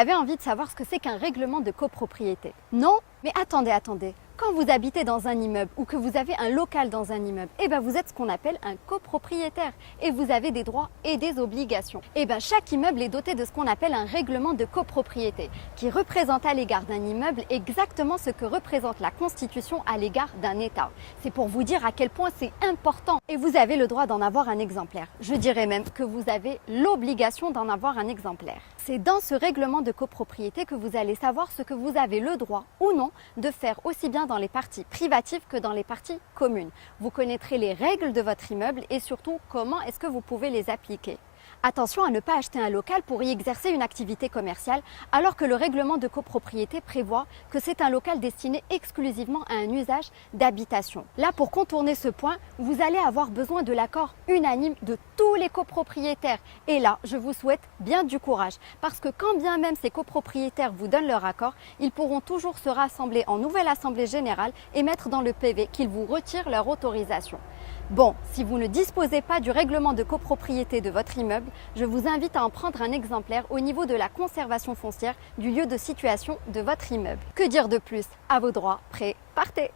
avez envie de savoir ce que c'est qu'un règlement de copropriété? Non? Mais attendez. Quand vous habitez dans un immeuble ou que vous avez un local dans un immeuble, vous êtes ce qu'on appelle un copropriétaire et vous avez des droits et des obligations. Chaque immeuble est doté de ce qu'on appelle un règlement de copropriété qui représente à l'égard d'un immeuble exactement ce que représente la Constitution à l'égard d'un État. C'est pour vous dire à quel point c'est important et vous avez le droit d'en avoir un exemplaire. Je dirais même que vous avez l'obligation d'en avoir un exemplaire. C'est dans ce règlement de copropriété que vous allez savoir ce que vous avez le droit ou non de faire aussi bien dans les parties privatives que dans les parties communes. Vous connaîtrez les règles de votre immeuble et surtout comment est-ce que vous pouvez les appliquer. Attention à ne pas acheter un local pour y exercer une activité commerciale alors que le règlement de copropriété prévoit que c'est un local destiné exclusivement à un usage d'habitation. Là, pour contourner ce point, vous allez avoir besoin de l'accord unanime de tous les copropriétaires. Et là, je vous souhaite bien du courage parce que quand bien même ces copropriétaires vous donnent leur accord, ils pourront toujours se rassembler en nouvelle assemblée générale et mettre dans le PV qu'ils vous retirent leur autorisation. Bon, si vous ne disposez pas du règlement de copropriété de votre immeuble, je vous invite à en prendre un exemplaire au niveau de la conservation foncière du lieu de situation de votre immeuble. Que dire de plus? À vos droits, prêts, partez!